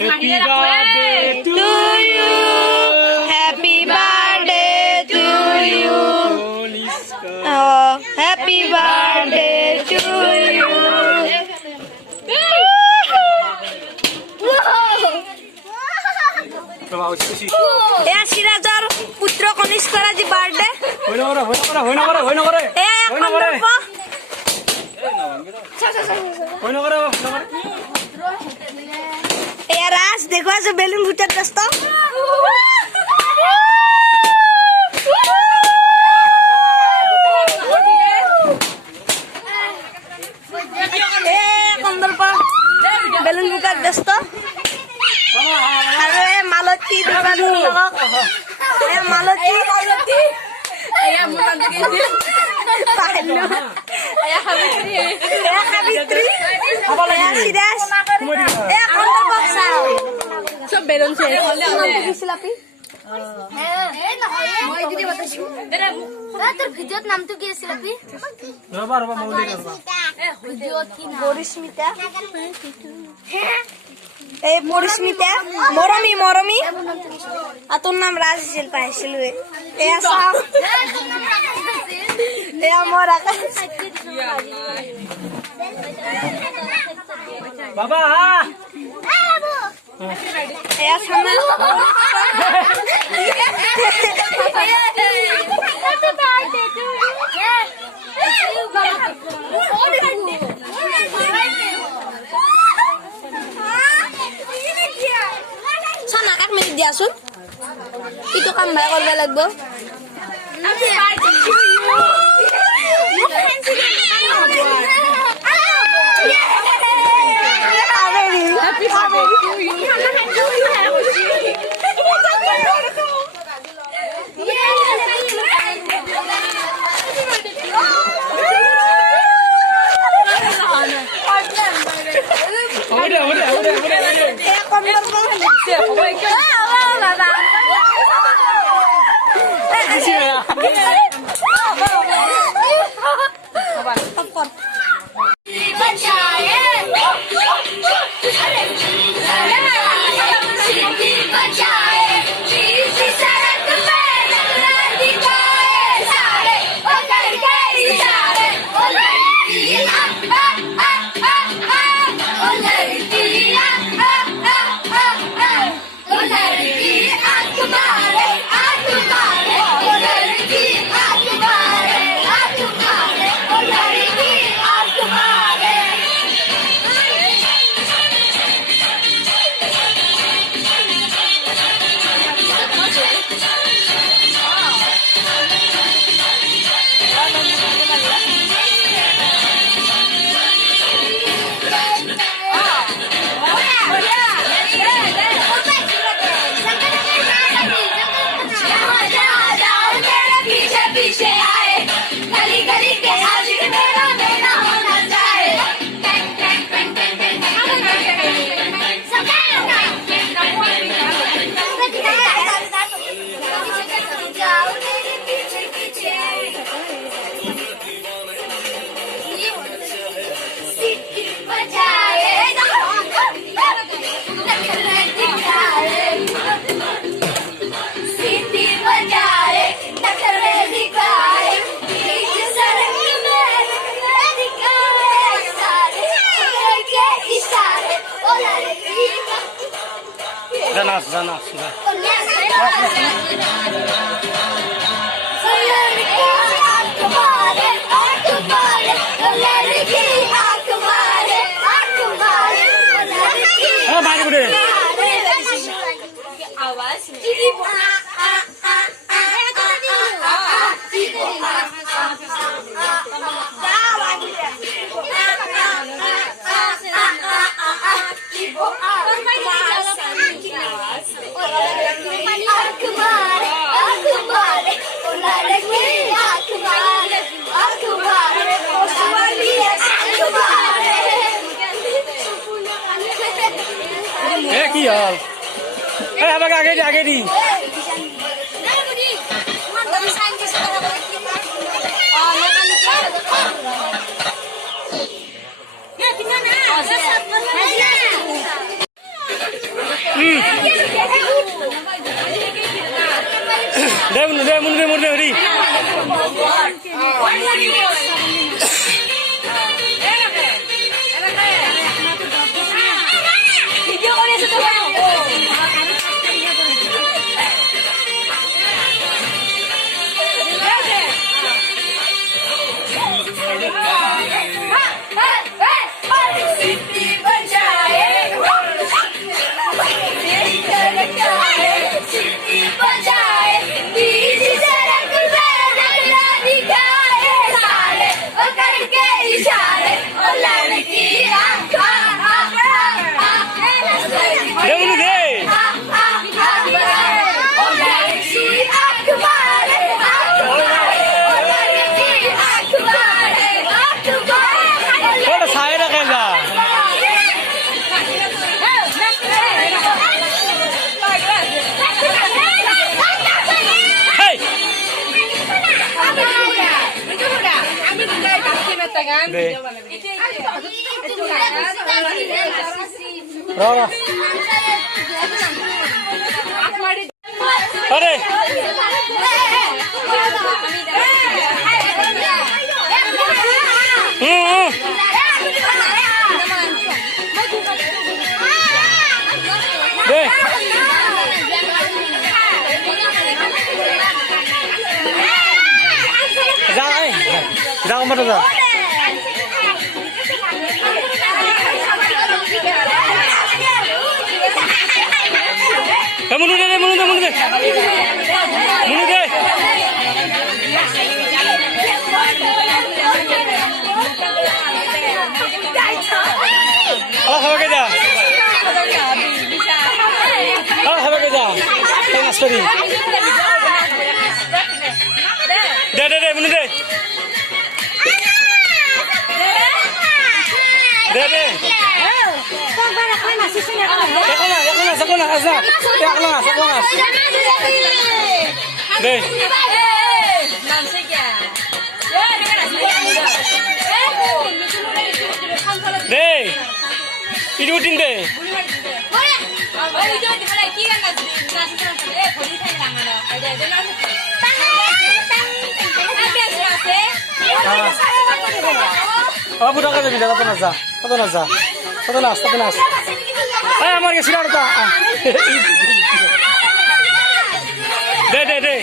Happy birthday to you. Happy birthday to you. Oh, happy birthday to you. এয়া সিরাজৰ পুত্ৰ কনিষ্কৰ আজি birthday এয়া ৰাজ দেখুৱা আছে বেলুন ফুটাত ব্যস্ত বেলুন ফুটাত ব্যস্ত আৰু এই মালতী মালতী চব বেলুন ভিডিঅ'ত নামটো কি আছিল পৰিস্মিতা এই পৰিস্মিতা মৰমী মৰমী আৰু তোৰ নাম ৰাজ আছিল পাইছিলো এয়া চাওঁ এয়া মোৰ আকাশ বাবা এয়া চানা চানা কাক মেলি দিয়াচোন কিটো কাম ভাই কৰিব লাগিব Zanas. কি হল আমাকে আগে দি अरे जाओ मत जा मुनु दे मुनु दे मुनु दे मुनु दे हवा के जा हवा के जा नाश्ता दे दे दे मुनु दे दे दे sekolah asa ya kelas sekolah deh deh ini utin deh oh budak ada tidak apa nasa eh amar ke sinar ta deh